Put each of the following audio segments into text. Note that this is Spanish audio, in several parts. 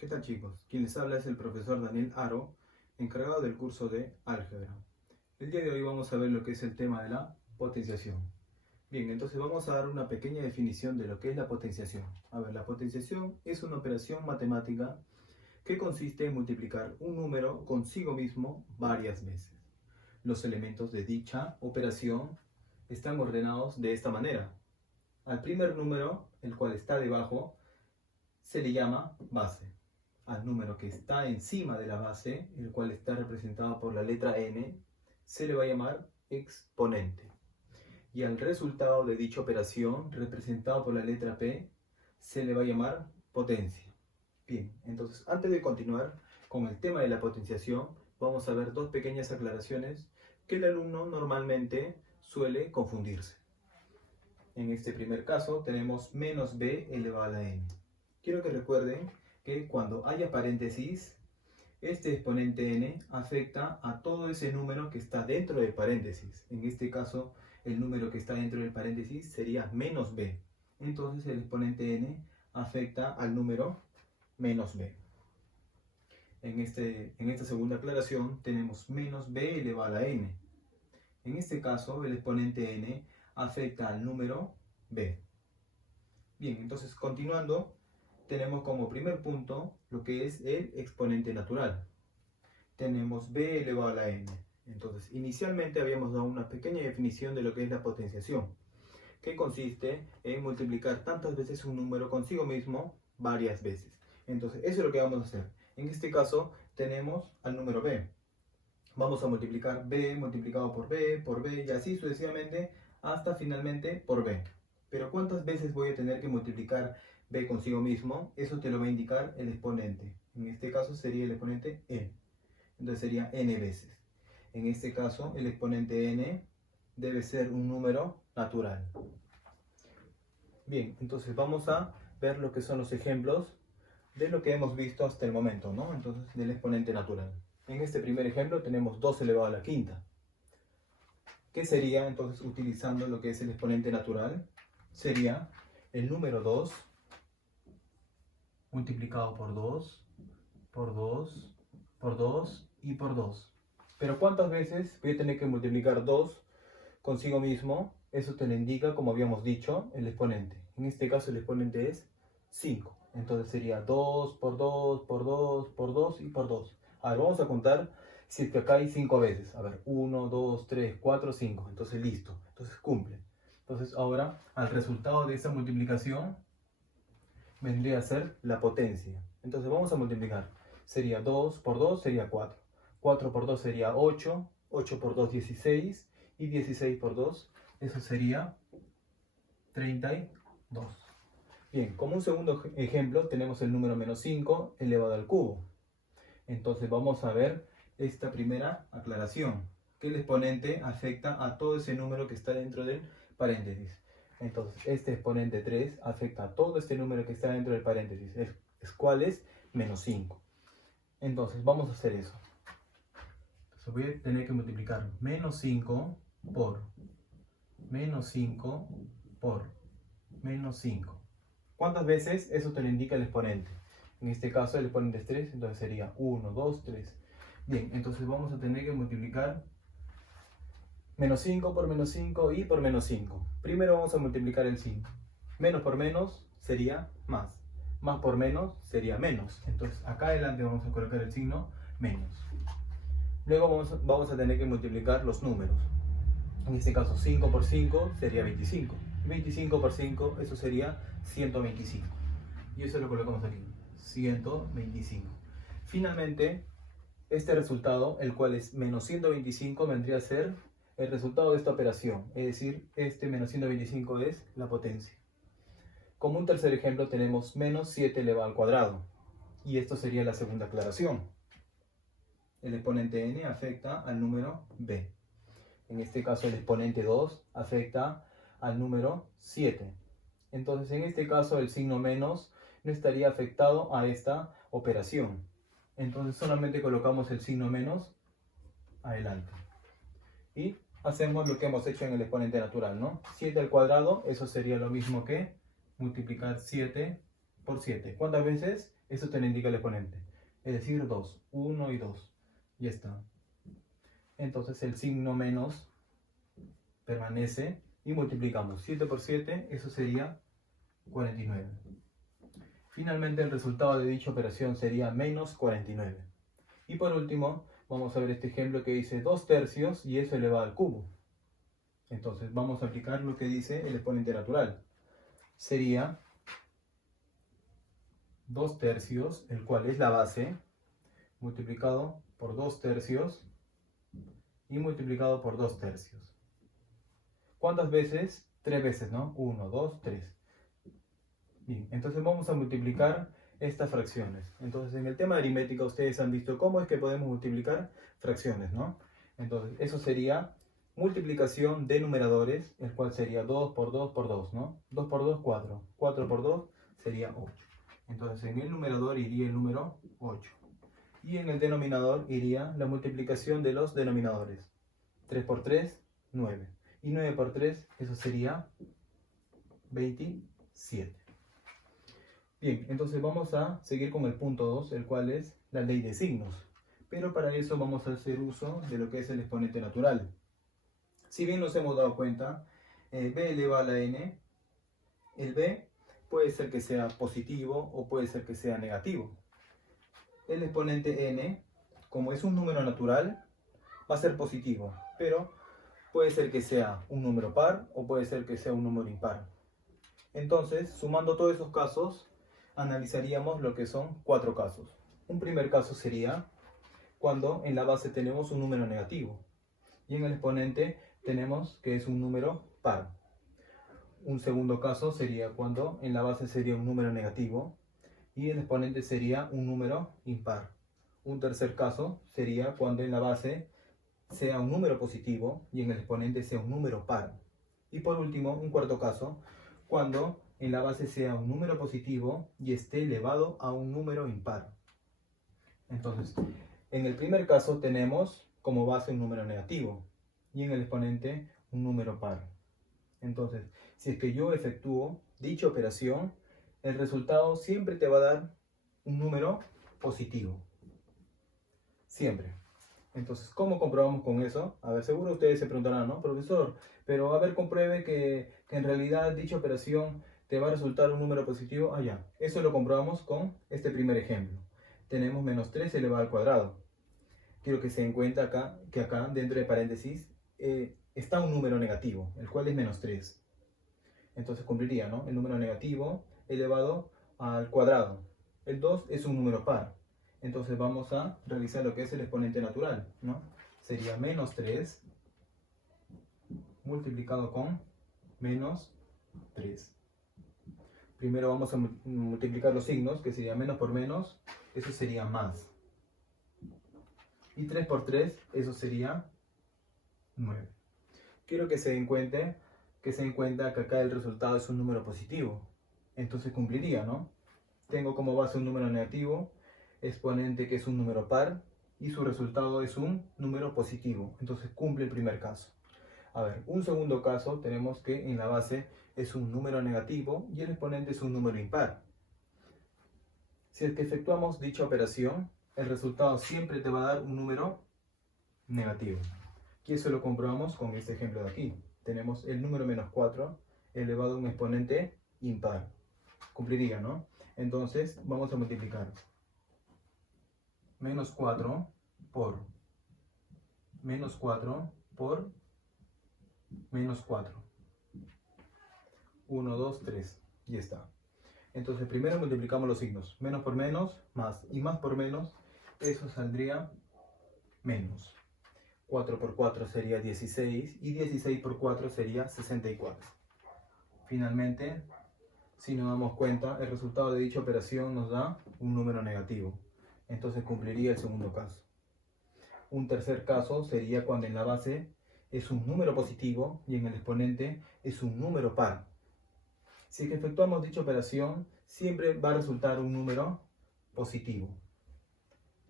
¿Qué tal, chicos? Quien les habla es el profesor Daniel Aro, encargado del curso de álgebra. El día de hoy vamos a ver lo que es el tema de la potenciación. Bien, entonces vamos a dar una pequeña definición de lo que es la potenciación. A ver, la potenciación es una operación matemática que consiste en multiplicar un número consigo mismo varias veces. Los elementos de dicha operación están ordenados de esta manera. Al primer número, el cual está debajo, se le llama base. Al número que está encima de la base, el cual está representado por la letra n, se le va a llamar exponente. Y al resultado de dicha operación, representado por la letra p, se le va a llamar potencia. Bien, entonces antes de continuar con el tema de la potenciación, vamos a ver dos pequeñas aclaraciones que el alumno normalmente suele confundirse. En este primer caso tenemos menos b elevado a la n. Quiero que recuerden que cuando haya paréntesis, este exponente n afecta a todo ese número que está dentro del paréntesis. En este caso, el número que está dentro del paréntesis sería menos b. Entonces el exponente n afecta al número menos b. En esta segunda aclaración tenemos menos b elevado a la n. En este caso, el exponente n afecta al número b. Bien, entonces continuando, tenemos como primer punto lo que es el exponente natural. Tenemos b elevado a la n. Entonces, inicialmente habíamos dado una pequeña definición de lo que es la potenciación, que consiste en multiplicar tantas veces un número consigo mismo varias veces. Entonces, eso es lo que vamos a hacer. En este caso, tenemos al número b. Vamos a multiplicar b multiplicado por b y así sucesivamente hasta finalmente por b. Pero ¿cuántas veces voy a tener que multiplicar b consigo mismo? Eso te lo va a indicar el exponente. En este caso sería el exponente n. Entonces sería n veces. En este caso el exponente n debe ser un número natural. Bien, entonces vamos a ver lo que son los ejemplos de lo que hemos visto hasta el momento, ¿no? Entonces, del exponente natural. En este primer ejemplo tenemos 2 elevado a la quinta. ¿Qué sería entonces utilizando lo que es el exponente natural? Sería el número 2 multiplicado por 2, por 2, por 2 y por 2. Pero ¿cuántas veces voy a tener que multiplicar 2 consigo mismo? Eso te lo indica, como habíamos dicho, el exponente. En este caso el exponente es 5. Entonces sería 2 por 2, por 2, por 2 y por 2. A ver, vamos a contar si es que acá hay 5 veces. A ver, 1, 2, 3, 4, 5. Entonces listo. Entonces cumple. Entonces ahora, al resultado de esa multiplicación, vendría a ser la potencia. Entonces vamos a multiplicar. Sería 2 por 2 sería 4. 4 por 2 sería 8. 8 por 2, 16. Y 16 por 2, eso sería 32. Bien, como un segundo ejemplo tenemos el número menos 5 elevado al cubo. Entonces vamos a ver esta primera aclaración, que el exponente afecta a todo ese número que está dentro del paréntesis. Entonces este exponente 3 afecta a todo este número que está dentro del paréntesis, ¿cuál es? Menos 5. Entonces vamos a hacer eso. Entonces voy a tener que multiplicar menos 5 por menos 5 por menos 5. ¿Cuántas veces? Eso te lo indica el exponente. En este caso el exponente es 3, entonces sería 1, 2, 3. Bien, entonces vamos a tener que multiplicar menos 5 por menos 5 y por menos 5. Primero vamos a multiplicar el 5. Menos por menos sería más. Más por menos sería menos. Entonces acá adelante vamos a colocar el signo menos. Luego vamos a tener que multiplicar los números. En este caso 5 por 5 sería 25. 25 por 5, eso sería 125. Y eso lo colocamos aquí. 125. Finalmente, este resultado, el cual es menos 125, vendría a ser el resultado de esta operación. Es decir, este menos 125 es la potencia. Como un tercer ejemplo tenemos menos 7 elevado al cuadrado. Y esto sería la segunda aclaración. El exponente n afecta al número b. En este caso el exponente 2 afecta al número 7. Entonces en este caso el signo menos no estaría afectado a esta operación. Entonces solamente colocamos el signo menos adelante. Y hacemos lo que hemos hecho en el exponente natural, ¿no? 7 al cuadrado, eso sería lo mismo que multiplicar 7 por 7. ¿Cuántas veces? Eso te lo indica el exponente. Es decir, 2. 1 y 2. Ya está. Entonces el signo menos permanece y multiplicamos 7 por 7, eso sería 49. Finalmente el resultado de dicha operación sería menos 49. Y por último, vamos a ver este ejemplo que dice 2 tercios y eso elevado al cubo. Entonces vamos a aplicar lo que dice el exponente natural. Sería 2 tercios, el cual es la base, multiplicado por 2 tercios y multiplicado por 2 tercios. ¿Cuántas veces? 3 veces, ¿no? 1, 2, 3. Bien, entonces vamos a multiplicar estas fracciones. Entonces en el tema de aritmética ustedes han visto cómo es que podemos multiplicar fracciones, ¿no? Entonces eso sería multiplicación de numeradores, el cual sería 2 por 2 por 2, ¿no? 2 por 2, 4. 4 por 2 sería 8. Entonces en el numerador iría el número 8. Y en el denominador iría la multiplicación de los denominadores. 3 por 3, 9. Y 9 por 3, eso sería 27. Bien, entonces vamos a seguir con el punto 2, el cual es la ley de signos. Pero para eso vamos a hacer uso de lo que es el exponente natural. Si bien nos hemos dado cuenta, b elevado a la n, el b puede ser que sea positivo o puede ser que sea negativo. El exponente n, como es un número natural, va a ser positivo, pero puede ser que sea un número par o puede ser que sea un número impar. Entonces, sumando todos esos casos, analizaríamos lo que son 4 casos. Un primer caso sería cuando en la base tenemos un número negativo y en el exponente tenemos que es un número par. Un segundo caso sería cuando en la base sería un número negativo y el exponente sería un número impar. Un tercer caso sería cuando en la base sea un número positivo y en el exponente sea un número par. Y por último, un cuarto caso, cuando en la base sea un número positivo y esté elevado a un número impar. Entonces, en el primer caso tenemos como base un número negativo y en el exponente un número par. Entonces, si es que yo efectúo dicha operación, el resultado siempre te va a dar un número positivo. Siempre. Entonces, ¿cómo comprobamos con eso? A ver, seguro ustedes se preguntarán, ¿no? Profesor, pero a ver, compruebe que en realidad dicha operación te va a resultar un número positivo. Ah, ya. Eso lo comprobamos con este primer ejemplo. Tenemos menos 3 elevado al cuadrado. Quiero que se den cuenta acá, que acá, dentro de paréntesis, está un número negativo, el cual es menos 3. Entonces cumpliría, ¿no? El número negativo elevado al cuadrado. El 2 es un número par. Entonces vamos a realizar lo que es el exponente natural, ¿no? Sería menos 3 multiplicado con menos 3. Primero vamos a multiplicar los signos, que sería menos por menos, eso sería más. Y 3 por 3, eso sería 9. Quiero que se den cuenta que acá el resultado es un número positivo. Entonces cumpliría, ¿no? Tengo como base un número negativo, exponente que es un número par, y su resultado es un número positivo. Entonces cumple el primer caso. A ver, un segundo caso tenemos que en la base es un número negativo y el exponente es un número impar. Si es que efectuamos dicha operación, el resultado siempre te va a dar un número negativo. Y eso lo comprobamos con este ejemplo de aquí. Tenemos el número menos 4 elevado a un exponente impar. Cumpliría, ¿no? Entonces vamos a multiplicar menos 4 por menos 4 por menos 4. 1, 2, 3. Y está. Entonces primero multiplicamos los signos. Menos por menos, más. Y más por menos, eso saldría menos. 4 por 4 sería 16 y 16 por 4 sería 64. Finalmente, si nos damos cuenta, el resultado de dicha operación nos da un número negativo. Entonces cumpliría el segundo caso. Un tercer caso sería cuando en la base es un número positivo y en el exponente es un número par. Si es que efectuamos dicha operación, siempre va a resultar un número positivo.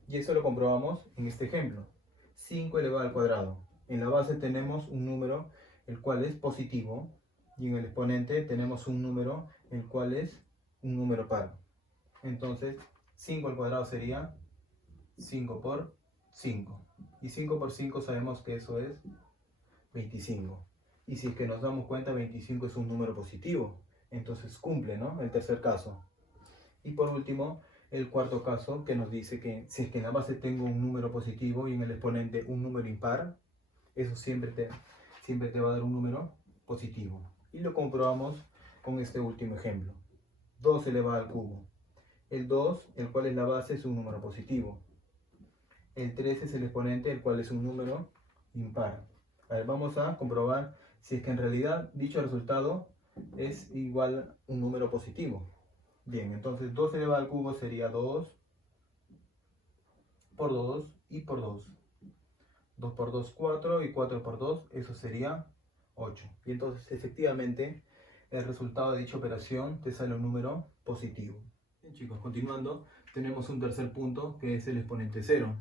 Y eso lo comprobamos en este ejemplo. 5 elevado al cuadrado. En la base tenemos un número el cual es positivo y en el exponente tenemos un número el cual es un número par. Entonces 5 al cuadrado sería 5 por 5. Y 5 por 5 sabemos que eso es 25. Y si es que nos damos cuenta, 25 es un número positivo. Entonces cumple, ¿no? El tercer caso. Y por último, el cuarto caso que nos dice que si es que en la base tengo un número positivo y en el exponente un número impar, eso siempre te va a dar un número positivo. Y lo comprobamos con este último ejemplo. 2 elevado al cubo. El 2, el cual es la base, es un número positivo. El 3 es el exponente, el cual es un número impar. A ver, vamos a comprobar si es que en realidad dicho resultado es igual a un número positivo. Bien, entonces 2 elevado al cubo sería 2 por 2 y por 2. 2 por 2, 4 y 4 por 2, eso sería 8. Y entonces efectivamente el resultado de dicha operación te sale un número positivo. Bien chicos, continuando, tenemos un tercer punto que es el exponente 0.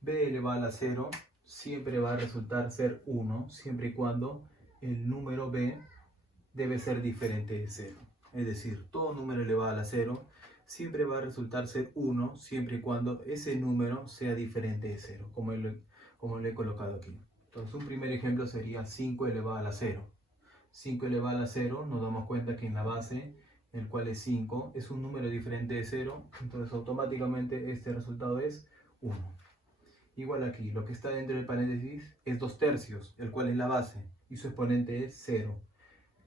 B elevado a la 0 siempre va a resultar ser 1, siempre y cuando el número B debe ser diferente de 0. Es decir, todo número elevado a la 0 siempre va a resultar ser 1, siempre y cuando ese número sea diferente de 0, como lo he colocado aquí. Entonces, un primer ejemplo sería 5 elevado a la 0. 5 elevado a la 0, nos damos cuenta que en la base, el cual es 5, es un número diferente de 0, entonces automáticamente este resultado es 1. Igual aquí, lo que está dentro del paréntesis es 2 tercios, el cual es la base, y su exponente es 0.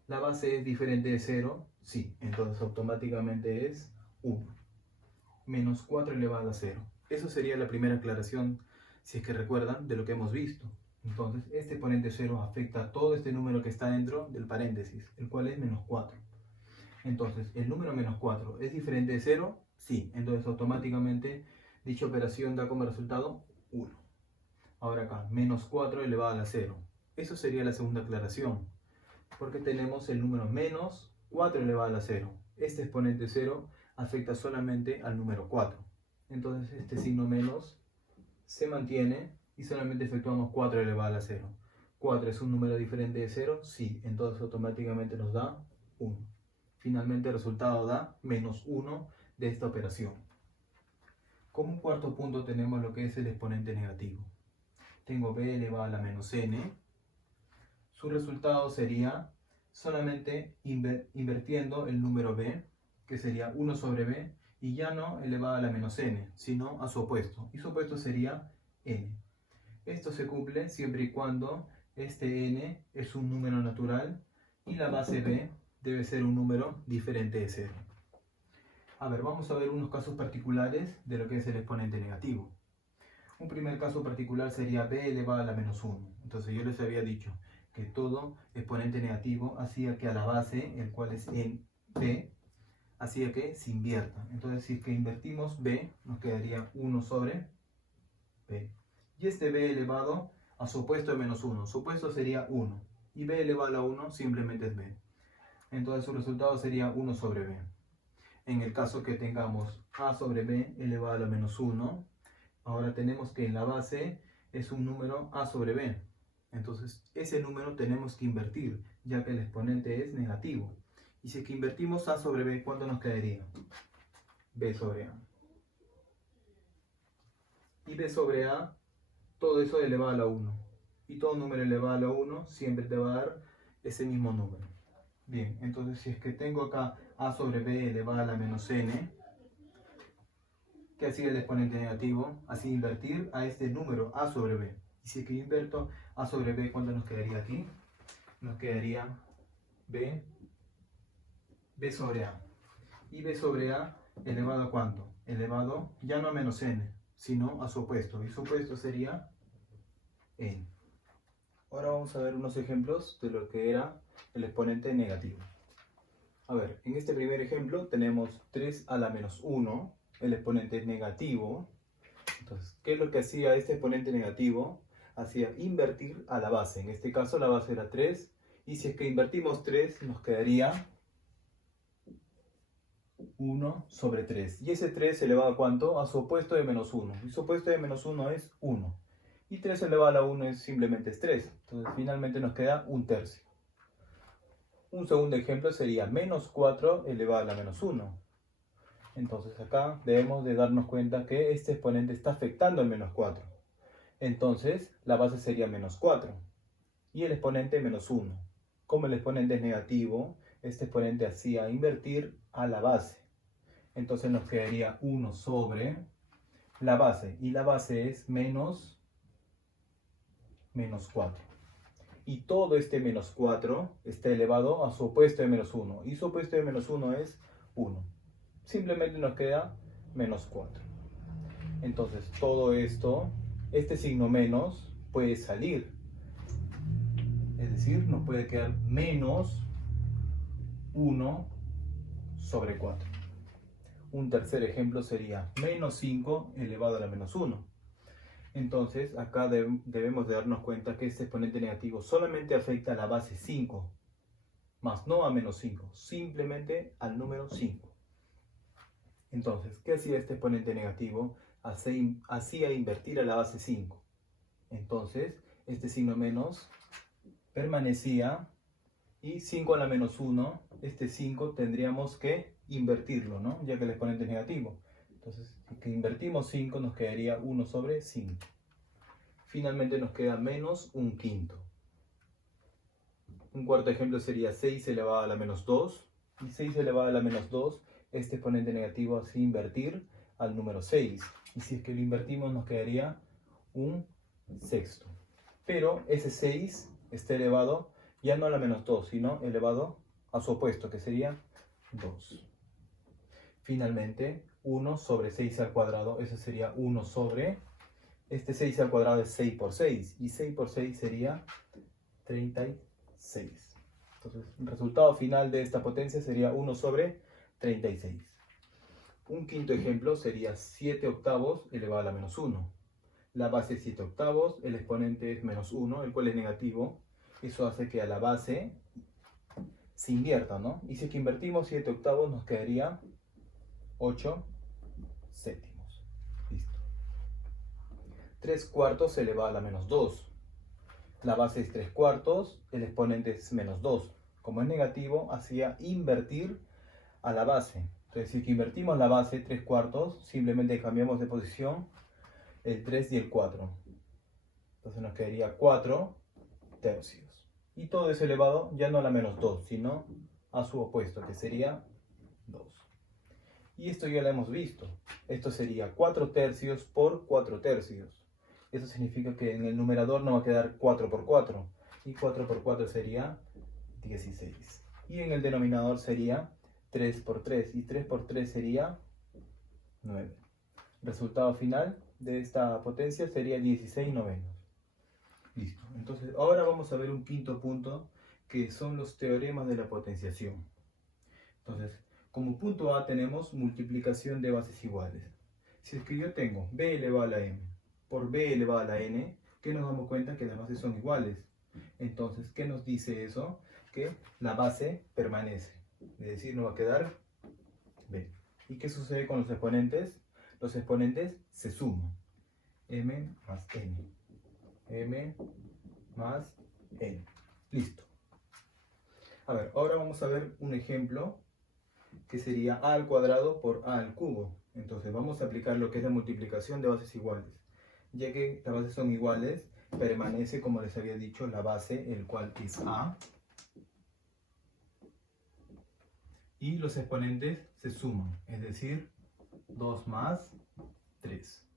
¿La base es diferente de 0? Sí, entonces automáticamente es 1. Menos 4 elevado a la 0. Eso sería la primera aclaración, si es que recuerdan, de lo que hemos visto. Entonces, este exponente 0 afecta a todo este número que está dentro del paréntesis, el cual es menos 4. Entonces, ¿el número menos 4 es diferente de 0? Sí, entonces automáticamente dicha operación da como resultado 1. Ahora acá, menos 4 elevado a la 0. Eso sería la segunda aclaración, porque tenemos el número menos 4 elevado a la 0. Este exponente 0 afecta solamente al número 4. Entonces este signo menos se mantiene y solamente efectuamos 4 elevado a la 0. 4 es un número diferente de 0, sí, entonces automáticamente nos da 1. Finalmente el resultado da menos 1 de esta operación. Como cuarto punto tenemos lo que es el exponente negativo. Tengo b elevado a la menos n. Su resultado sería solamente invirtiendo el número b, que sería 1 sobre b, y ya no elevado a la menos n, sino a su opuesto. Y su opuesto sería n. Esto se cumple siempre y cuando este n es un número natural y la base b debe ser un número diferente de 0. A ver, vamos a ver unos casos particulares de lo que es el exponente negativo. Un primer caso particular sería b elevado a la menos 1. Entonces yo les había dicho que todo exponente negativo hacía que a la base, el cual es en b, hacía que se invierta. Entonces si es que invertimos b, nos quedaría 1 sobre b. Y este b elevado a su opuesto de menos 1. Su opuesto sería 1. Y b elevado a 1 simplemente es b. Entonces su resultado sería 1 sobre b. En el caso que tengamos a sobre b elevado a la menos 1, ahora tenemos que en la base es un número a sobre b. Entonces ese número tenemos que invertir, ya que el exponente es negativo. Y si es que invertimos a sobre b, ¿cuánto nos quedaría? B sobre a. Y b sobre a, todo eso elevado a la 1. Y todo número elevado a la 1 siempre te va a dar ese mismo número. Bien, entonces si es que tengo acá a sobre b elevado a la menos n, ¿qué hacía el exponente negativo? Así invertir a este número a sobre b. Y si es que yo invierto a sobre b, ¿cuánto nos quedaría aquí? Nos quedaría b sobre a. Y b sobre a elevado a ¿cuánto? Elevado ya no a menos n, sino a su opuesto. Y su opuesto sería n. Ahora vamos a ver unos ejemplos de lo que era el exponente negativo. A ver, en este primer ejemplo tenemos 3 a la menos 1. El exponente es negativo. Entonces, ¿qué es lo que hacía este exponente negativo? Hacía invertir a la base. En este caso la base era 3. Y si es que invertimos 3, nos quedaría 1 sobre 3. Y ese 3 elevado a ¿cuánto? A su opuesto de menos 1. Y su opuesto de menos 1 es 1. Y 3 elevado a la 1 es simplemente 3. Entonces finalmente nos queda 1/3. Un segundo ejemplo sería menos 4 elevado a la menos 1. Entonces acá debemos de darnos cuenta que este exponente está afectando al menos 4. Entonces la base sería menos 4 y el exponente menos 1. Como el exponente es negativo, este exponente hacía invertir a la base. Entonces nos quedaría 1 sobre la base, y la base es menos 4. Y todo este menos 4 está elevado a su opuesto de menos 1, y su opuesto de menos 1 es 1. Simplemente nos queda menos 4. Entonces todo esto, este signo menos, puede salir. Es decir, nos puede quedar menos 1 sobre 4. Un tercer ejemplo sería menos 5 elevado a la menos 1. Entonces, acá debemos de darnos cuenta que este exponente negativo solamente afecta a la base 5, más no a menos 5, simplemente al número 5. Entonces, ¿qué hacía este exponente negativo? Hacía invertir a la base 5. Entonces, este signo menos permanecía, y 5 a la menos 1, este 5 tendríamos que invertirlo, ¿no? Ya que el exponente es negativo. Entonces, si invertimos 5, nos quedaría 1 sobre 5. Finalmente nos queda menos un quinto. Un cuarto ejemplo sería 6 elevado a la menos 2. Y 6 elevado a la menos 2, este exponente negativo hace invertir al número 6. Y si es que lo invertimos, nos quedaría un sexto. Pero ese 6 está elevado ya no a la menos 2, sino elevado a su opuesto, que sería 2. Finalmente, 1 sobre 6 al cuadrado, eso sería 1 sobre... Este 6 al cuadrado es 6 por 6, y 6 por 6 sería 36. Entonces, el resultado final de esta potencia sería 1 sobre 36. Un quinto ejemplo sería 7 octavos elevado a la menos 1. La base es 7 octavos, el exponente es menos 1, el cual es negativo. Eso hace que a la base se invierta, ¿no? Y si es que invertimos 7 octavos, nos quedaría 8 séptimos. Listo. 3 cuartos elevado a la menos 2. La base es 3 cuartos, el exponente es menos 2. Como es negativo, hacía invertir a la base. Entonces, si invertimos la base 3 cuartos, simplemente cambiamos de posición el 3 y el 4. Entonces nos quedaría 4 tercios. Y todo es elevado ya no a la menos 2, sino a su opuesto, que sería 2. Y esto ya lo hemos visto. Esto sería 4 tercios por 4 tercios. Eso significa que en el numerador no va a quedar 4 por 4. Y 4 por 4 sería 16. Y en el denominador sería 3 por 3. Y 3 por 3 sería 9. Resultado final de esta potencia sería 16 novenos. Listo. Entonces, ahora vamos a ver un quinto punto, que son los teoremas de la potenciación. Entonces, como punto A tenemos multiplicación de bases iguales. Si es que yo tengo b elevado a la m por b elevado a la n, que nos damos cuenta que las bases son iguales. Entonces, ¿qué nos dice eso? Que la base permanece. Es decir, no va a quedar b. ¿Y qué sucede con los exponentes? Los exponentes se suman. M más n. M más n. Listo. A ver, ahora vamos a ver un ejemplo que sería a al cuadrado por a al cubo. Entonces vamos a aplicar lo que es la multiplicación de bases iguales. Ya que las bases son iguales, permanece, como les había dicho, la base, el cual es a. Y los exponentes se suman, es decir, 2 más 3.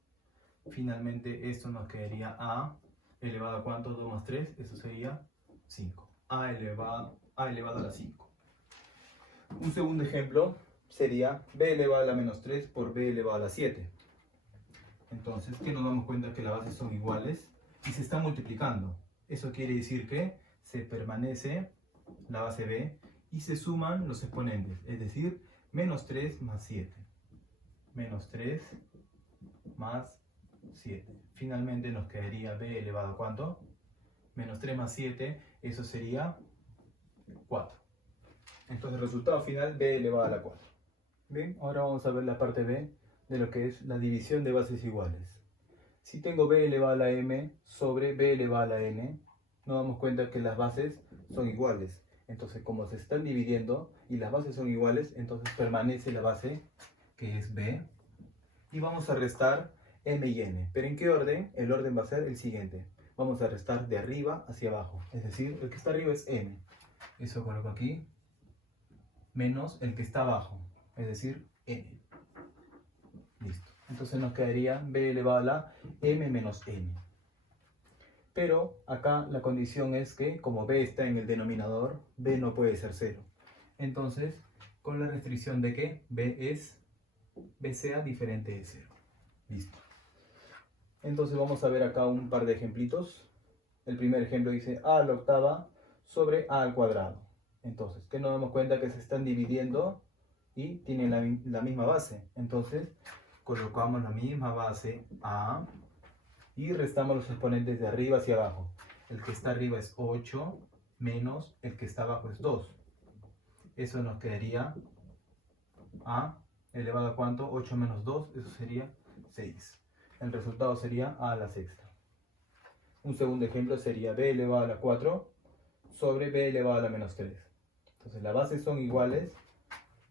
Finalmente esto nos quedaría a elevado a ¿cuánto? 2 más 3, eso sería 5. A elevado a la 5. Un segundo ejemplo sería b elevado a la menos 3 por b elevado a la 7. Entonces, ¿qué nos damos cuenta? Que las bases son iguales y se están multiplicando. Eso quiere decir que se permanece la base b y se suman los exponentes, es decir, menos 3 más 7. Menos 3 más 7. Finalmente nos quedaría b elevado a ¿cuánto? Menos 3 más 7, eso sería 4. Entonces, resultado final, b elevado a la 4. Bien, ahora vamos a ver la parte b de lo que es la división de bases iguales. Si tengo b elevado a la m sobre b elevado a la n, nos damos cuenta que las bases son iguales. Entonces, como se están dividiendo y las bases son iguales, entonces permanece la base que es b, y vamos a restar m y n. ¿Pero en qué orden? El orden va a ser el siguiente. Vamos a restar de arriba hacia abajo, es decir, el que está arriba es m. Eso coloco aquí, menos el que está abajo, es decir, n. Listo. Entonces nos quedaría b elevado a la m menos n. Pero acá la condición es que, como b está en el denominador, b no puede ser 0. Entonces, con la restricción de que b sea diferente de 0. Listo. Entonces vamos a ver acá un par de ejemplitos. El primer ejemplo dice a a la octava sobre a al cuadrado. Entonces, que nos damos cuenta que se están dividiendo y tienen la misma base. Entonces, colocamos la misma base a y restamos los exponentes de arriba hacia abajo. El que está arriba es 8 menos el que está abajo es 2. Eso nos quedaría a elevado a ¿cuánto? 8 menos 2, eso sería 6. El resultado sería a la sexta. Un segundo ejemplo sería b elevado a la 4 sobre b elevado a la menos 3. Entonces las bases son iguales,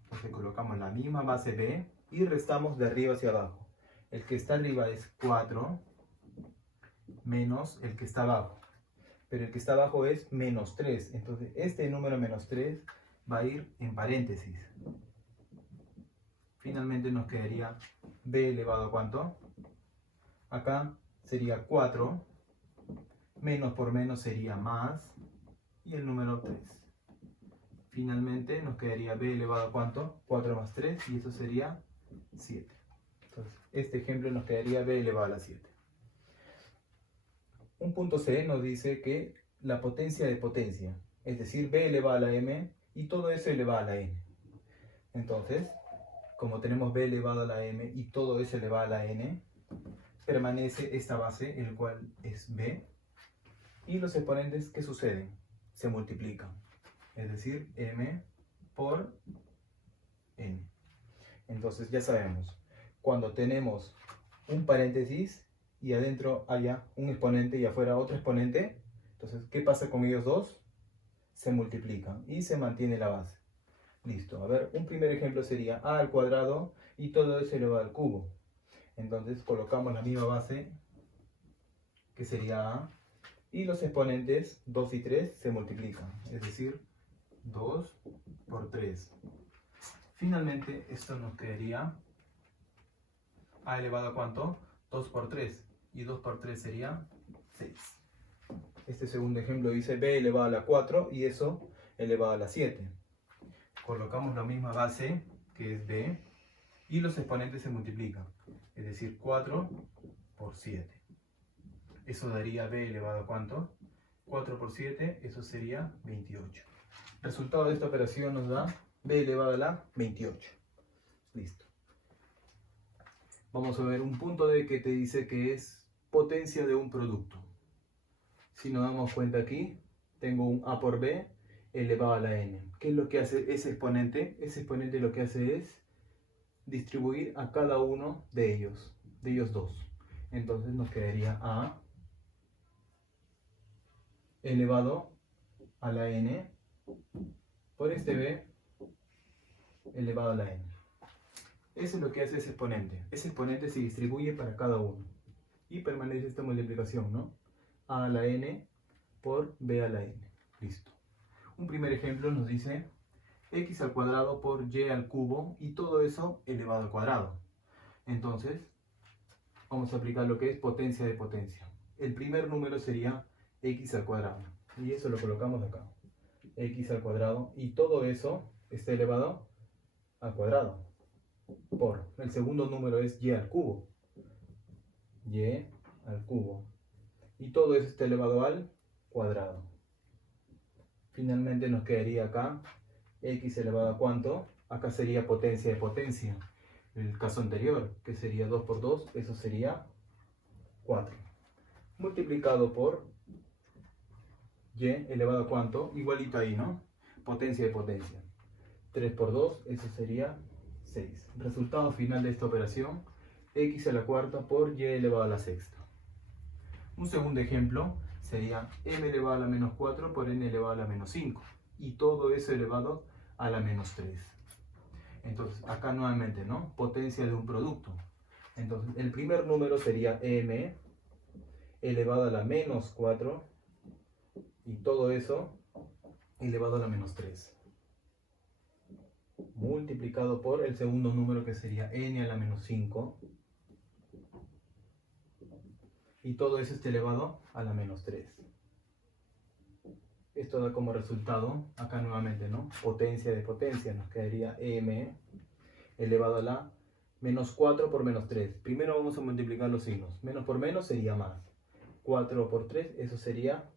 entonces colocamos la misma base b y restamos de arriba hacia abajo. El que está arriba es 4 menos el que está abajo. Pero el que está abajo es menos 3. Entonces este número menos 3 va a ir en paréntesis. Finalmente nos quedaría b elevado a ¿cuánto? Acá sería 4. Menos por menos sería más. Y el número 3. Finalmente nos quedaría b elevado a ¿cuánto? 4 más 3. Y eso sería 7. Entonces este ejemplo nos quedaría b elevado a la 7. Un punto C nos dice que la potencia de potencia, es decir, b elevado a la m y todo eso elevado a la n. Entonces, como tenemos b elevado a la m y todo eso elevado a la n, permanece esta base, el cual es b, y los exponentes, ¿qué suceden? Se multiplican, es decir, m por n. Entonces ya sabemos, cuando tenemos un paréntesis, y adentro haya un exponente y afuera otro exponente, entonces, ¿qué pasa con ellos dos? Se multiplican y se mantiene la base. Listo, a ver, un primer ejemplo sería a al cuadrado y todo eso elevado al cubo. Entonces colocamos la misma base, que sería a, y los exponentes 2 y 3 se multiplican, es decir, 2 por 3. Finalmente, esto nos quedaría a elevado a ¿cuánto? 2 por 3. Y 2 por 3 sería 6. Este segundo ejemplo dice b elevado a la 4 y eso elevado a la 7. Colocamos la misma base, que es b, y los exponentes se multiplican. Es decir, 4 por 7. Eso daría b elevado a ¿cuánto? 4 por 7, eso sería 28. El resultado de esta operación nos da b elevado a la 28. Listo. Vamos a ver un punto D que te dice que es potencia de un producto. Si nos damos cuenta aquí, tengo un a por b elevado a la n. ¿Qué es lo que hace ese exponente? Ese exponente lo que hace es distribuir a cada uno de ellos dos. Entonces nos quedaría a elevado a la n por este b elevado a la n. Eso es lo que hace ese exponente. Ese exponente se distribuye para cada uno. Y permanece esta multiplicación, ¿no? A a la n por b a la n. Listo. Un primer ejemplo nos dice x al cuadrado por y al cubo y todo eso elevado al cuadrado. Entonces, vamos a aplicar lo que es potencia de potencia. El primer número sería x al cuadrado. Y eso lo colocamos acá. X al cuadrado y todo eso está elevado al cuadrado. Por el segundo número es y al cubo. Y al cubo. Y todo eso está elevado al cuadrado. Finalmente nos quedaría acá x elevado a ¿cuánto? Acá sería potencia de potencia. El caso anterior, que sería 2 por 2, eso sería 4. Multiplicado por y elevado a ¿cuánto? Igualito ahí, ¿no? Potencia de potencia. 3 por 2, eso sería 6. Resultado final de esta operación, x a la cuarta por y elevado a la sexta. Un segundo ejemplo sería m elevado a la menos 4 por n elevado a la menos 5. Y todo eso elevado a la menos 3. Entonces, acá nuevamente, ¿no? Potencia de un producto. Entonces, el primer número sería m elevado a la menos 4 y todo eso elevado a la menos 3. Multiplicado por el segundo número que sería n a la menos 5. Y todo eso está elevado a la menos 3. Esto da como resultado, acá nuevamente, ¿no? Potencia de potencia, nos quedaría m elevado a la menos 4 por menos 3. Primero vamos a multiplicar los signos. Menos por menos sería más. 4 por 3, eso sería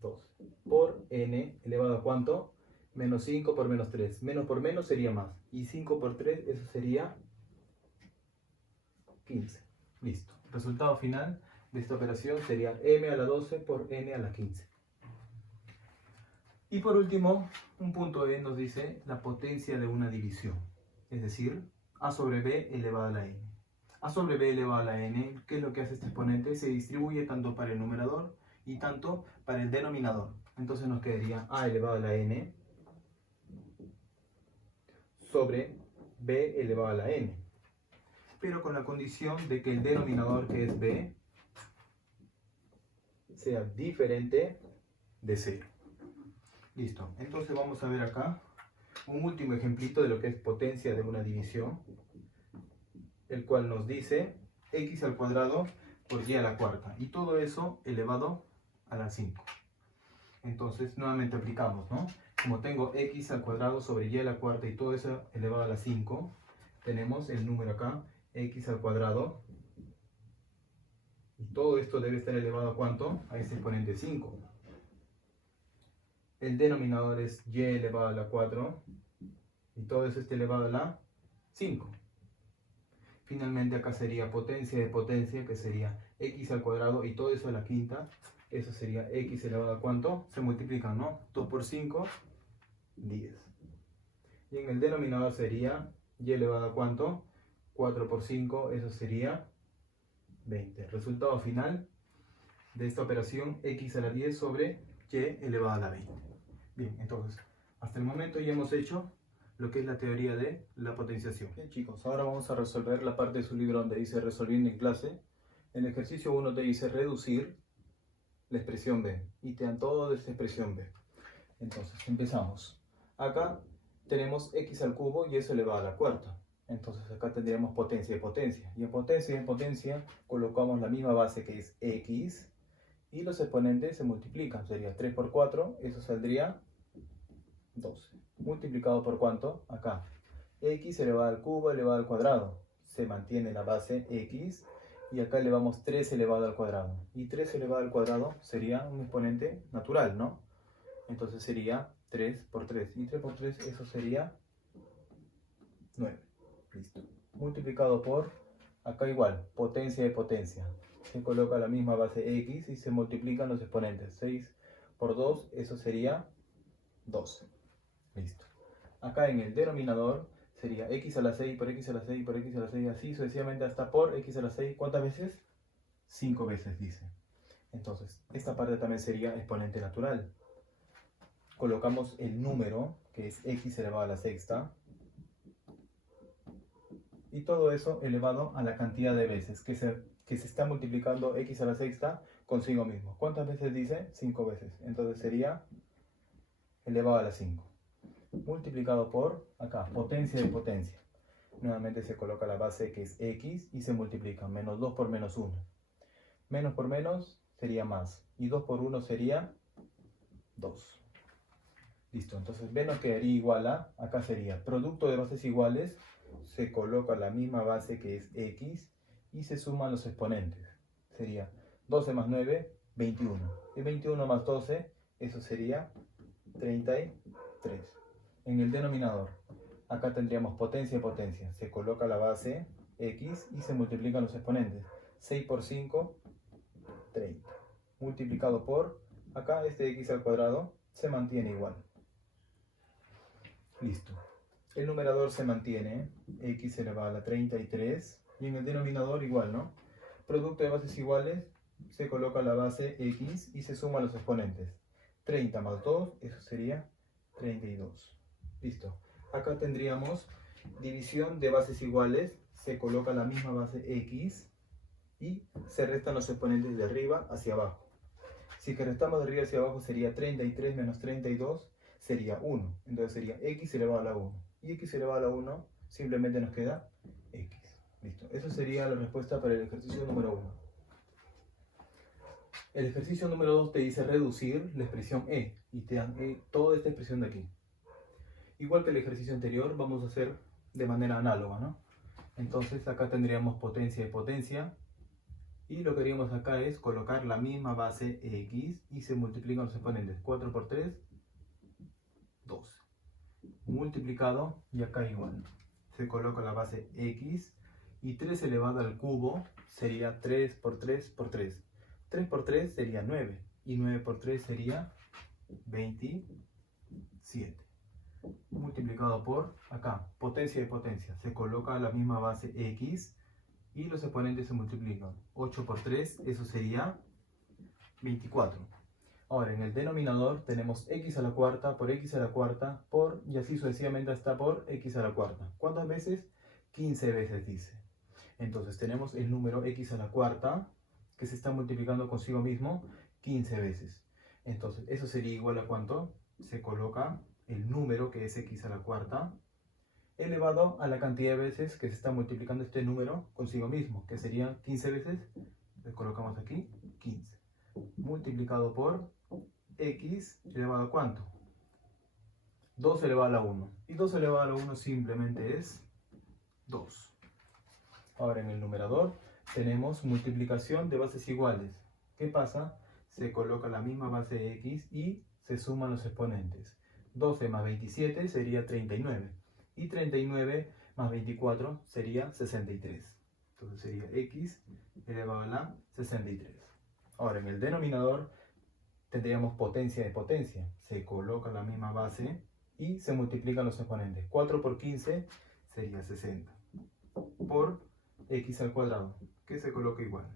2. Por n elevado a ¿cuánto? Menos 5 por menos 3. Menos por menos sería más. Y 5 por 3, eso sería 15. Listo. Resultado final de esta operación sería m a la 12 por n a la 15. Y por último, un punto E nos dice la potencia de una división. Es decir, a sobre b elevado a la n. A sobre b elevado a la n, ¿qué es lo que hace este exponente? Se distribuye tanto para el numerador y tanto para el denominador. Entonces nos quedaría a elevado a la n sobre b elevado a la n. Pero con la condición de que el denominador, que es b, sea diferente de 0. Listo. Entonces vamos a ver acá un último ejemplito de lo que es potencia de una división, el cual nos dice x al cuadrado por y a la cuarta. Y todo eso elevado a la 5. Entonces nuevamente aplicamos, ¿no? Como tengo x al cuadrado sobre y a la cuarta y todo eso elevado a la 5, tenemos el número acá, x al cuadrado. Y todo esto debe estar elevado a ¿cuánto? A ese exponente 5. El denominador es y elevado a la 4. Y todo eso está elevado a la 5. Finalmente acá sería potencia de potencia, que sería x al cuadrado y todo eso a la quinta. Eso sería x elevado a ¿cuánto? Se multiplican, ¿no? 2 por 5, 10. Y en el denominador sería y elevado a ¿cuánto? 4 por 5, eso sería 20. Resultado final de esta operación, x a la 10 sobre y elevado a la 20. Bien, entonces, hasta el momento ya hemos hecho lo que es la teoría de la potenciación. Bien, chicos, ahora vamos a resolver la parte de su libro donde dice resolviendo en clase. En el ejercicio 1 te dice reducir la expresión b y te dan toda esta expresión b. Entonces, empezamos. Acá tenemos x al cubo y eso elevado a la cuarta. Entonces acá tendríamos potencia de potencia. Y en potencia colocamos la misma base que es x. Y los exponentes se multiplican. Sería 3 por 4, eso saldría 12. Multiplicado por ¿cuánto? Acá. X elevado al cubo elevado al cuadrado. Se mantiene la base x. Y acá elevamos 3 elevado al cuadrado. Y 3 elevado al cuadrado sería un exponente natural, ¿no? Entonces sería 3 por 3. Y 3 por 3, eso sería 9. Listo. Multiplicado por, acá igual, potencia de potencia. Se coloca la misma base x y se multiplican los exponentes. 6 por 2, eso sería 12. Listo. Acá en el denominador sería x a la 6 por x a la 6 por x a la 6, así sucesivamente hasta por x a la 6. ¿Cuántas veces? 5 veces, dice. Entonces, esta parte también sería exponente natural. Colocamos el número, que es x elevado a la sexta. Y todo eso elevado a la cantidad de veces que se está multiplicando x a la sexta consigo mismo. ¿Cuántas veces dice? 5 veces. Entonces sería elevado a la 5. Multiplicado por, acá, potencia de potencia. Nuevamente se coloca la base que es x y se multiplica. Menos 2 por menos 1. Menos por menos sería más. Y 2 por 1 sería 2. Listo, entonces b nos quedaría igual a, acá sería producto de bases iguales, se coloca la misma base que es x y se suman los exponentes. Sería 12 más 9, 21. Y 21 más 12, eso sería 33. En el denominador, acá tendríamos potencia y potencia. Se coloca la base x y se multiplican los exponentes. 6 por 5, 30. Multiplicado por, acá este x al cuadrado se mantiene igual. Listo. El numerador se mantiene, x elevado a la 33, y en el denominador igual, ¿no? Producto de bases iguales, se coloca la base x y se suman los exponentes. 30 más 2, eso sería 32. Listo. acá tendríamos división de bases iguales, se coloca la misma base x y se restan los exponentes de arriba hacia abajo. Si que restamos de arriba hacia abajo sería 33 menos 32, sería 1. Entonces sería x elevado a la 1. Y x elevado a la 1 simplemente nos queda x. Listo. Eso sería la respuesta para el ejercicio número 1. El ejercicio número 2 te dice reducir la expresión e y te dan toda esta expresión de aquí. Igual que el ejercicio anterior, vamos a hacer de manera análoga, ¿no? Entonces acá tendríamos potencia de potencia. Y lo que haríamos acá es colocar la misma base x y se multiplican los exponentes. 4 por 3, 12. Multiplicado, y acá igual. Se coloca la base x y 3 elevado al cubo sería 3 por 3 por 3. 3 por 3 sería 9 y 9 por 3 sería 27. Multiplicado por, acá, potencia de potencia. Se coloca la misma base x y los exponentes se multiplican. 8 por 3, eso sería 24. Ahora, en el denominador tenemos x a la cuarta por x a la cuarta por, y así sucesivamente hasta por x a la cuarta. ¿Cuántas veces? 15 veces dice. Entonces tenemos el número x a la cuarta que se está multiplicando consigo mismo 15 veces. Entonces, eso sería igual a ¿cuánto? Se coloca el número que es x a la cuarta elevado a la cantidad de veces que se está multiplicando este número consigo mismo, que sería 15 veces, le colocamos aquí 15, multiplicado por x elevado a ¿cuánto? 2 elevado a la 1, y 2 elevado a la 1 simplemente es 2. Ahora en el numerador tenemos multiplicación de bases iguales. ¿Qué pasa? Se coloca la misma base de x y se suman los exponentes. 12 más 27 sería 39. Y 39 más 24 sería 63. Entonces sería x elevado a la 63. Ahora en el denominador tendríamos potencia de potencia. Se coloca la misma base y se multiplican los exponentes. 4 por 15 sería 60. Por x al cuadrado, que se coloca igual.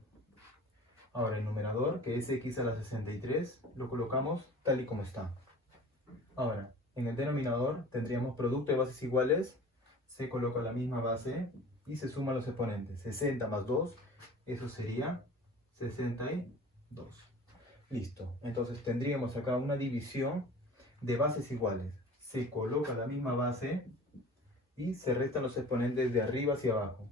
Ahora el numerador, que es x a la 63, lo colocamos tal y como está. Ahora, en el denominador tendríamos producto de bases iguales, se coloca la misma base y se suman los exponentes. 60 más 2, eso sería 62. Listo. Entonces tendríamos acá una división de bases iguales. Se coloca la misma base y se restan los exponentes de arriba hacia abajo.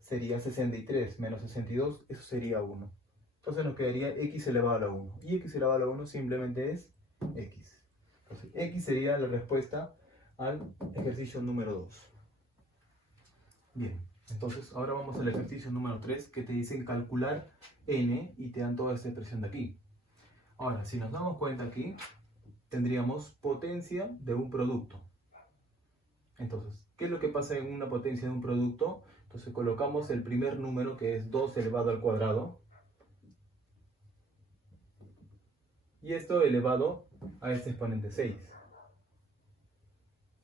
Sería 63 menos 62, eso sería 1. Entonces nos quedaría x elevado a la 1. Y x elevado a la 1 simplemente es x. Entonces, x sería la respuesta al ejercicio número 2. Bien, entonces ahora vamos al ejercicio número 3, que te dicen calcular n y te dan toda esta expresión de aquí. Ahora, si nos damos cuenta aquí, tendríamos potencia de un producto. Entonces, ¿qué es lo que pasa en una potencia de un producto? Entonces colocamos el primer número, que es 2 elevado al cuadrado. Y esto elevado a este exponente 6.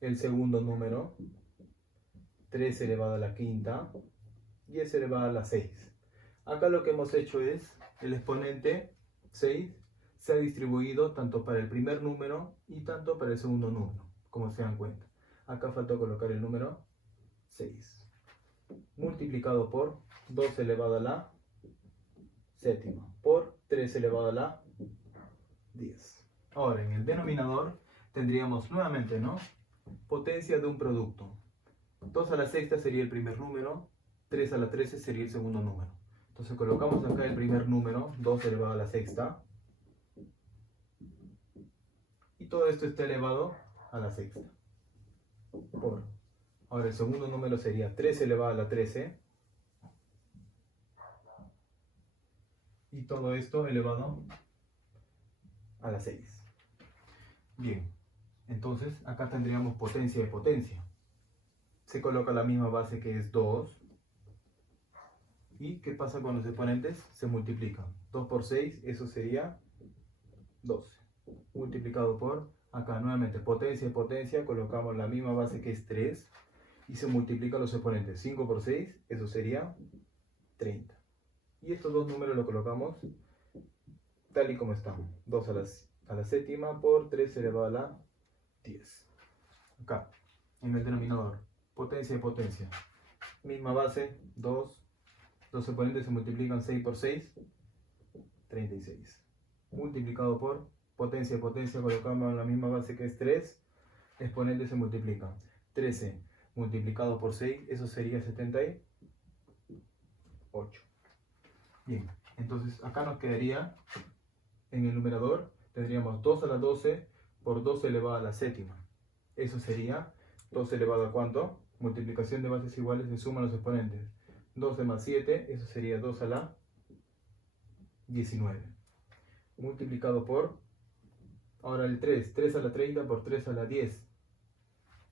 El segundo número, 3 elevado a la quinta, y es elevado a la 6. Acá lo que hemos hecho es, el exponente 6 se ha distribuido tanto para el primer número y tanto para el segundo número, como se dan cuenta. Acá falta colocar el número 6, multiplicado por 2 elevado a la séptima, por 3 elevado a la 10. Ahora, en el denominador tendríamos nuevamente, ¿no? Potencia de un producto. 2 a la sexta sería el primer número, 3 a la 13 sería el segundo número. Entonces colocamos acá el primer número, 2 elevado a la sexta. Y todo esto está elevado a la sexta. Por. Ahora el segundo número sería 3 elevado a la 13. Y todo esto elevado a la 6. Bien, entonces acá tendríamos potencia de potencia. Se coloca la misma base que es 2. ¿Y qué pasa con los exponentes? Se multiplican. 2 por 6, eso sería 12. Multiplicado por, acá nuevamente potencia de potencia, colocamos la misma base que es 3. Y se multiplican los exponentes. 5 por 6, eso sería 30. Y estos dos números los colocamos tal y como están. 2 a la séptima por 3 elevado a la 10. Acá. en el denominador, potencia de potencia. Misma base, 2. Los exponentes se multiplican 6 por 6, 36. Multiplicado por potencia de potencia, colocamos en la misma base que es 3. Exponentes se multiplican. 13 multiplicado por 6, eso sería 78. Bien, entonces acá nos quedaría, en el numerador, tendríamos 2 a la 12 por 2 elevado a la séptima. Eso sería 2 elevado a ¿cuánto? Multiplicación de bases iguales, se suman los exponentes. 12 más 7, eso sería 2 a la 19. Multiplicado por, ahora el 3, 3 a la 30 por 3 a la 10.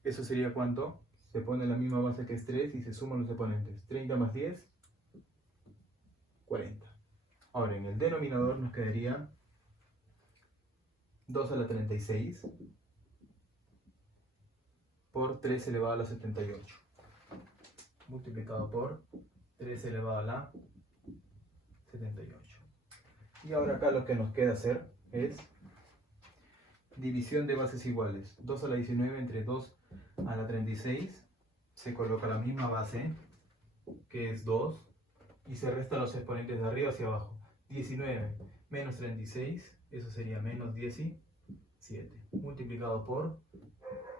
Eso sería ¿cuánto? Se pone la misma base que es 3 y se suman los exponentes. 30 más 10, 40. Ahora en el denominador nos quedaría 2 a la 36 por 3 elevado a la 78. Multiplicado por 3 elevado a la 78. Y ahora acá lo que nos queda hacer es división de bases iguales. 2 a la 19 entre 2 a la 36. Se coloca la misma base, que es 2, y se restan los exponentes de arriba hacia abajo. 19 menos 36, eso sería menos 17. Multiplicado por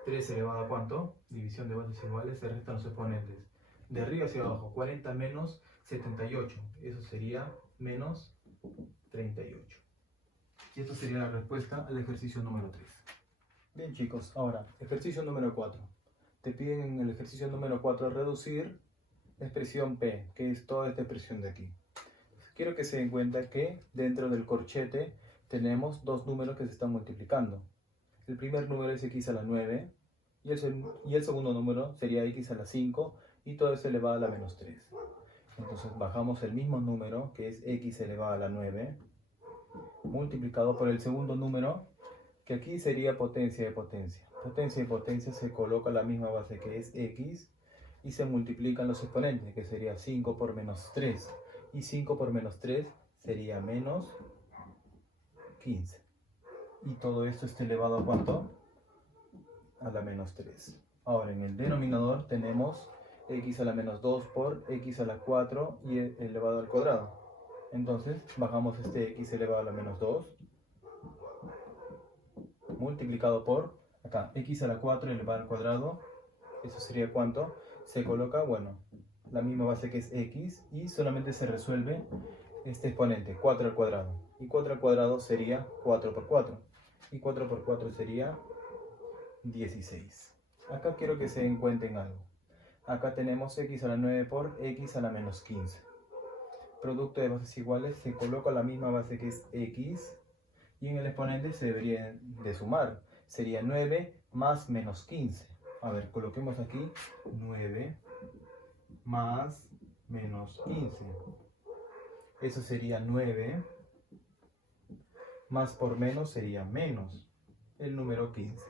3 elevado a ¿cuánto? División de bases iguales, se restan los exponentes. De arriba hacia abajo, 40 menos 78, eso sería menos 38. Y esto sería la respuesta al ejercicio número 3. Bien chicos, ahora, ejercicio número 4. Te piden en el ejercicio número 4 reducir la expresión P, que es toda esta expresión de aquí. Quiero que se den cuenta que dentro del corchete tenemos dos números que se están multiplicando. El primer número es x a la 9 y el segundo número sería x a la 5 y todo eso elevado a la menos 3. Entonces bajamos el mismo número que es x elevado a la 9 multiplicado por el segundo número, que aquí sería potencia de potencia. Potencia de potencia se coloca la misma base que es x y se multiplican los exponentes, que sería 5 por menos 3. Y 5 por menos 3 sería menos 15. Y todo esto está elevado a ¿cuánto? A la menos 3. Ahora en el denominador tenemos x a la menos 2 por x a la 4 y elevado al cuadrado. Entonces bajamos este x elevado a la menos 2 multiplicado por, acá, x a la 4 elevado al cuadrado. Eso sería ¿cuánto? Se coloca, bueno, la misma base que es x y solamente se resuelve este exponente, 4 al cuadrado. Y 4 al cuadrado sería 4 por 4. Y 4 por 4 sería 16. Acá quiero que se den cuenta en algo. Acá tenemos x a la 9 por x a la menos 15. Producto de bases iguales, se coloca la misma base que es x y en el exponente se debería de sumar. Sería 9 más menos 15. A ver, coloquemos aquí 9 más menos 15. Eso sería 9 más por menos sería menos el número 15.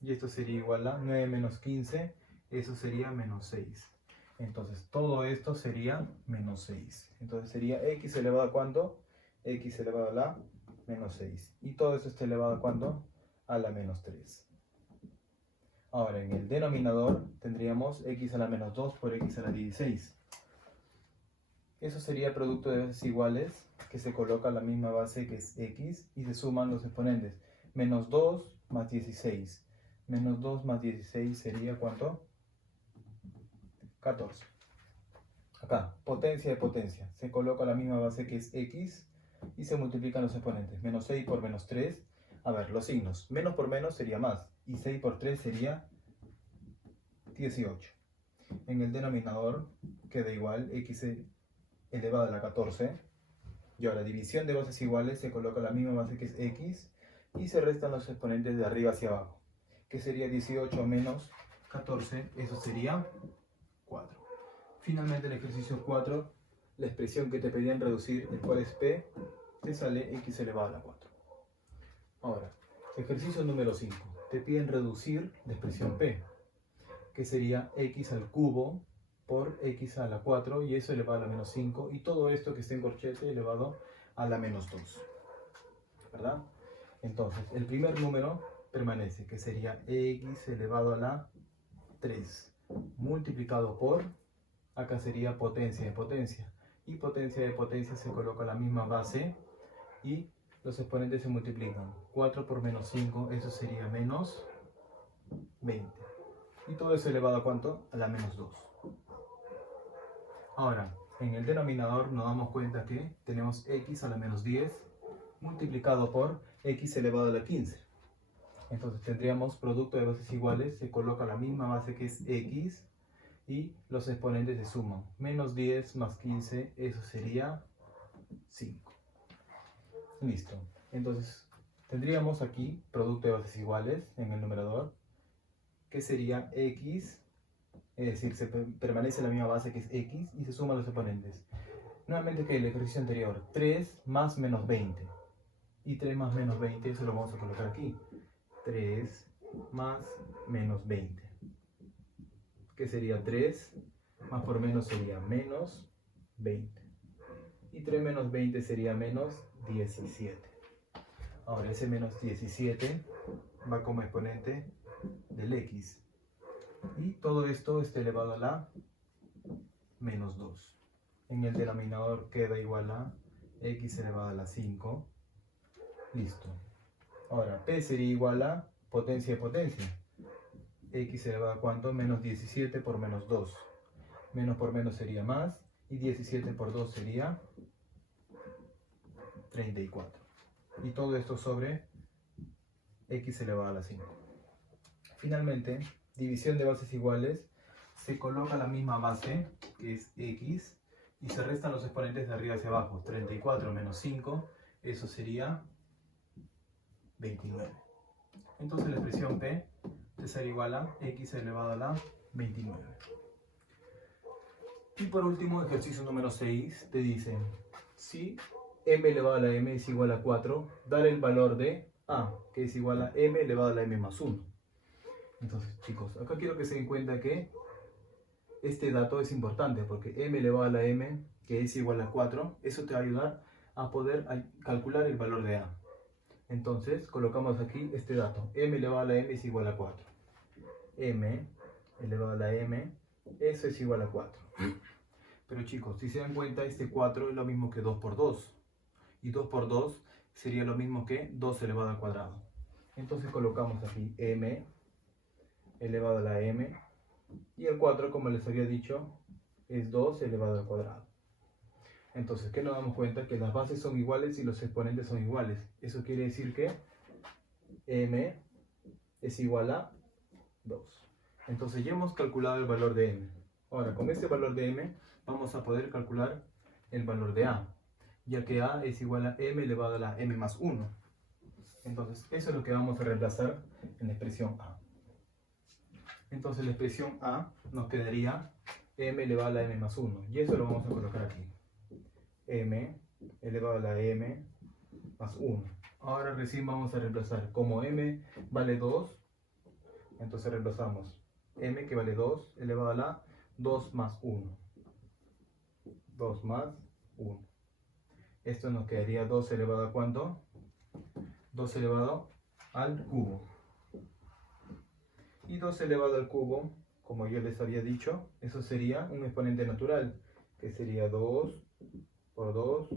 Y esto sería igual a 9 menos 15, eso sería menos 6. Entonces todo esto sería menos 6. Entonces sería x elevado a ¿cuánto? X elevado a la menos 6. Y todo esto está elevado a ¿cuánto? A la menos 3. Ahora en el denominador tendríamos x a la menos 2 por x a la 16. Eso sería producto de bases iguales, que se coloca la misma base que es x y se suman los exponentes. Menos 2 más 16. Menos 2 más 16 sería ¿cuánto? 14. Acá, potencia de potencia. Se coloca la misma base que es x y se multiplican los exponentes. Menos 6 por menos 3. A ver, los signos. Menos por menos sería más. Y 6 por 3 sería 18. En el denominador queda igual x elevado a la 14. Y ahora, división de bases iguales, se coloca la misma base que es x y se restan los exponentes de arriba hacia abajo. Que sería 18 menos 14, eso sería 4. Finalmente el ejercicio 4, la expresión que te pedían reducir, el cual es p, te sale x elevado a la 4. Ahora, ejercicio número 5, te piden reducir la expresión p, que sería x al cubo por x a la 4 y eso elevado a la menos 5 y todo esto que está en corchete elevado a la menos 2. ¿Verdad? Entonces, el primer número permanece, que sería x elevado a la 3 multiplicado por, acá sería potencia de potencia, y potencia de potencia se coloca a la misma base y los exponentes se multiplican. 4 por menos 5, eso sería menos 20. Y todo eso elevado a ¿cuánto? A la menos 2. Ahora, en el denominador nos damos cuenta que tenemos x a la menos 10 multiplicado por x elevado a la 15. Entonces tendríamos producto de bases iguales, se coloca la misma base que es x y los exponentes se suman. Menos 10 más 15, eso sería 5. Listo. Entonces tendríamos aquí producto de bases iguales en el numerador, que sería x, es decir, se permanece la misma base que es x y se suman los exponentes. Nuevamente que el ejercicio anterior, 3 más menos 20. Y 3 más menos 20, eso lo vamos a colocar aquí. 3 más menos 20. Que sería 3 más por menos sería menos 20. Y 3 menos 20 sería menos 17. Ahora ese menos 17 va como exponente del x. Y todo esto está elevado a la menos 2. En el denominador queda igual a x elevado a la 5. Listo. Ahora, P sería igual a potencia de potencia. X elevado a ¿cuánto? Menos 17 por menos 2. Menos por menos sería más. Y 17 por 2 sería 34. Y todo esto sobre X elevado a la 5. Finalmente, división de bases iguales. Se coloca la misma base, que es X. Y se restan los exponentes de arriba hacia abajo. 34 menos 5, eso sería 29. Entonces la expresión P será igual a x elevado a la 29. Y por último, ejercicio número 6, te dicen, si m elevado a la m es igual a 4, dar el valor de a, que es igual a m elevado a la m más 1. Entonces, chicos, acá quiero que se den cuenta que este dato es importante, porque m elevado a la m, que es igual a 4, eso te va a ayudar a poder calcular el valor de a. Entonces, colocamos aquí este dato. M elevado a la m es igual a 4. M elevado a la m, eso es igual a 4. Pero chicos, si se dan cuenta, este 4 es lo mismo que 2 por 2. Y 2 por 2 sería lo mismo que 2 elevado al cuadrado. Entonces colocamos aquí m elevado a la m. Y el 4, como les había dicho, es 2 elevado al cuadrado. Entonces, ¿qué nos damos cuenta? Que las bases son iguales y los exponentes son iguales. Eso quiere decir que m es igual a 2. Entonces ya hemos calculado el valor de m. Ahora, con este valor de m vamos a poder calcular el valor de a, ya que a es igual a m elevado a la m más 1. Entonces, eso es lo que vamos a reemplazar en la expresión a. Entonces, la expresión a nos quedaría m elevado a la m más 1. Y eso lo vamos a colocar aquí. M elevado a la m más 1. Ahora recién vamos a reemplazar. Como m vale 2, entonces reemplazamos m, que vale 2, elevado a la 2 más 1. 2 más 1. Esto nos quedaría 2 elevado a ¿cuánto? 2 elevado al cubo. Y 2 elevado al cubo, como yo les había dicho, eso sería un exponente natural, que sería 2 por 2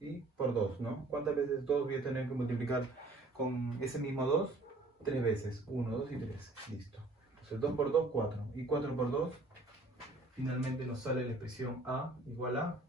y por 2, ¿no? ¿Cuántas veces 2 voy a tener que multiplicar con ese mismo 2? 3 veces. 1, 2 y 3. Listo. Entonces 2 por 2, 4. Y 4 por 2, finalmente nos sale la expresión a igual a